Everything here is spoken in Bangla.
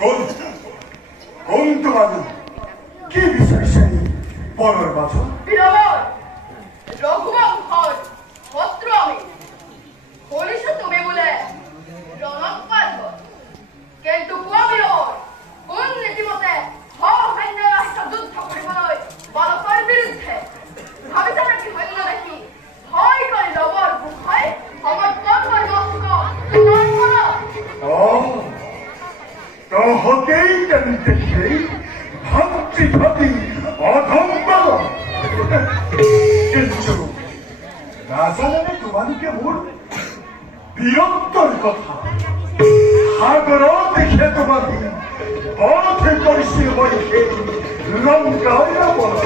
কোন কোন তোমার কি বিষয় সেই বলার বাছর? রঘুবংশর পত্র আমি বলিস তুমি বলে রণক পারব কিন্তু কুয়াবিরর কোন নীতিমতে সৈন্যের রাষ্ট্র যুদ্ধ করিবলৈ বালকের বিরুদ্ধে ভাবিছে নাকি হইল নাকি ভয় করে লবর বুখায় আমার কর্মের মস্তক তোমার করা তো হতেই জানিতে সেই ভাবছি ভাবি অধম্বল কিন্তু না জানালে তোমাদিকে মোর বীরত্বর কথা সাগর দেখে তোমাদি পথে পরিষেবা লঙ্কায় বলা